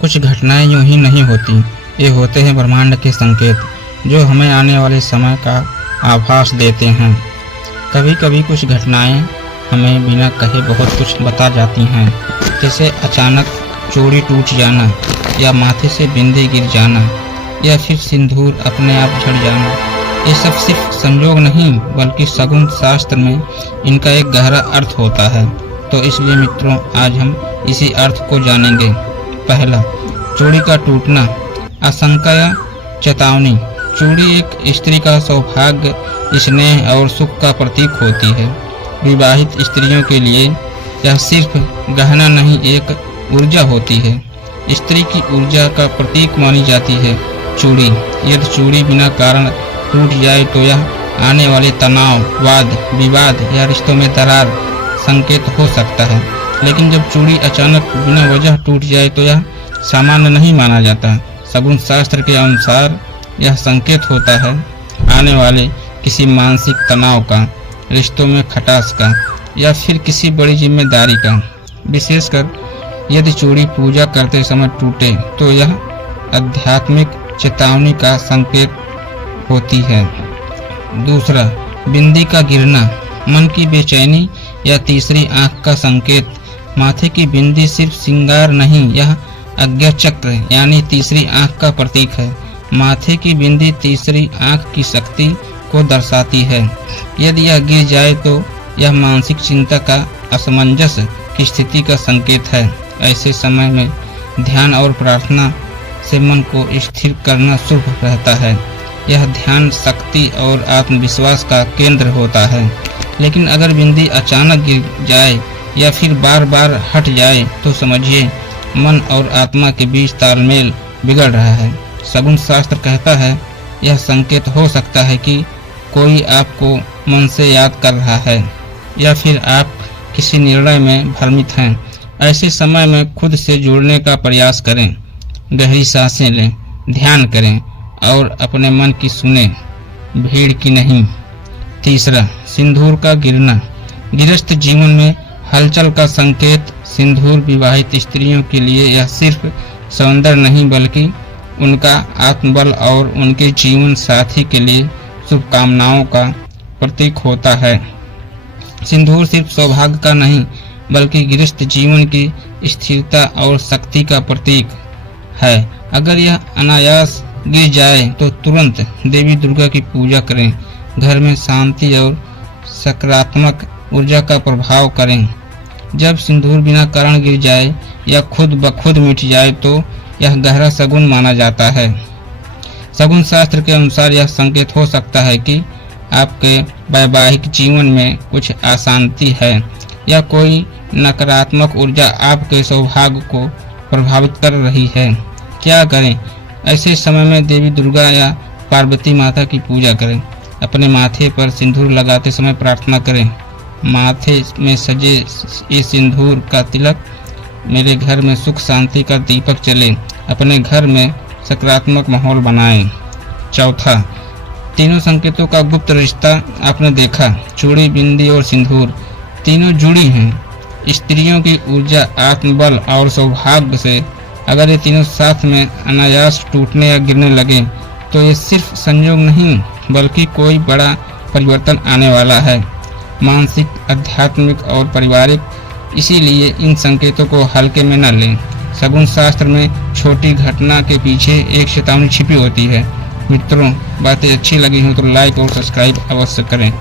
कुछ घटनाएं यूं ही नहीं होती, ये होते हैं ब्रह्मांड के संकेत जो हमें आने वाले समय का आभास देते हैं। कभी कभी कुछ घटनाएं हमें बिना कहे बहुत कुछ बता जाती हैं, जैसे अचानक चूड़ी टूट जाना, या माथे से बिंदी गिर जाना, या फिर सिंदूर अपने आप झड़ जाना। ये सब सिर्फ संयोग नहीं बल्कि सगुन शास्त्र में इनका एक गहरा अर्थ होता है। तो इसलिए मित्रों, आज हम इसी अर्थ को जानेंगे। पहला, चूड़ी का टूटना, आशंका या चेतावनी। चूड़ी एक स्त्री का सौभाग्य, स्नेह और सुख का प्रतीक होती है। विवाहित स्त्रियों के लिए यह सिर्फ गहना नहीं, एक ऊर्जा होती है। स्त्री की ऊर्जा का प्रतीक मानी जाती है चूड़ी। यदि चूड़ी बिना कारण टूट जाए तो यह आने वाले तनाव, वाद विवाद या रिश्तों में दरार संकेत हो सकता है। लेकिन जब चूड़ी अचानक बिना वजह टूट जाए तो यह सामान्य नहीं माना जाता। सगुन शास्त्र के अनुसार यह संकेत होता है आने वाले किसी मानसिक तनाव का, रिश्तों में खटास का, या फिर किसी बड़ी जिम्मेदारी का। विशेषकर यदि चूड़ी पूजा करते समय टूटे तो यह आध्यात्मिक चेतावनी का संकेत होती है। दूसरा, बिंदी का गिरना, मन की बेचैनी या तीसरी आंख का संकेत। माथे की बिंदी सिर्फ श्रृंगार नहीं, यह आज्ञा चक्र यानी तीसरी आंख का प्रतीक है। माथे की बिंदी तीसरी आंख की शक्ति को दर्शाती है। यदि यह गिर जाए तो यह मानसिक चिंता का, असमंजस की स्थिति का संकेत है। ऐसे समय में ध्यान और प्रार्थना से मन को स्थिर करना शुभ रहता है। यह ध्यान शक्ति और आत्मविश्वास का केंद्र होता है। लेकिन अगर बिंदी अचानक गिर जाए या फिर बार बार हट जाए तो समझिए मन और आत्मा के बीच तालमेल बिगड़ रहा है। सगुन शास्त्र कहता है यह संकेत हो सकता है कि कोई आपको मन से याद कर रहा है या फिर आप किसी निर्णय में भ्रमित हैं। ऐसे समय में खुद से जुड़ने का प्रयास करें, गहरी सांसें लें, ध्यान करें और अपने मन की सुने, भीड़ की नहीं। तीसरा, सिंदूर का गिरना, गृहस्थ जीवन में हलचल का संकेत। सिंदूर विवाहित स्त्रियों के लिए यह सिर्फ सौंदर्य नहीं बल्कि उनका आत्मबल और उनके जीवन साथी के लिए शुभकामनाओं का प्रतीक होता है। सिंदूर सिर्फ सौभाग्य का नहीं बल्कि गृहस्थ जीवन की स्थिरता और शक्ति का प्रतीक है। अगर यह अनायास गिर जाए तो तुरंत देवी दुर्गा की पूजा करें, घर में शांति और सकारात्मक ऊर्जा का प्रभाव करें। जब सिंदूर बिना कारण गिर जाए या खुद ब खुद मिट जाए तो यह गहरा सगुन माना जाता है। सगुन शास्त्र के अनुसार यह संकेत हो सकता है कि आपके वैवाहिक जीवन में कुछ अशांति है या कोई नकारात्मक ऊर्जा आपके सौभाग्य को प्रभावित कर रही है। क्या करें? ऐसे समय में देवी दुर्गा या पार्वती माता की पूजा करें। अपने माथे पर सिंदूर लगाते समय प्रार्थना करें, माथे में सजे ये सिंदूर का तिलक मेरे घर में सुख शांति का दीपक जले, अपने घर में सकारात्मक माहौल बनाएं। चौथा, तीनों संकेतों का गुप्त रिश्ता आपने देखा। चूड़ी, बिंदी और सिंदूर तीनों जुड़ी हैं स्त्रियों की ऊर्जा, आत्मबल और सौभाग्य से। अगर ये तीनों साथ में अनायास टूटने या गिरने लगे तो ये सिर्फ संयोग नहीं बल्कि कोई बड़ा परिवर्तन आने वाला है, मानसिक, आध्यात्मिक और पारिवारिक। इसीलिए इन संकेतों को हल्के में न लें। सगुन शास्त्र में छोटी घटना के पीछे एक चेतावनी छिपी होती है। मित्रों, बातें अच्छी लगी हो तो लाइक और सब्सक्राइब अवश्य करें।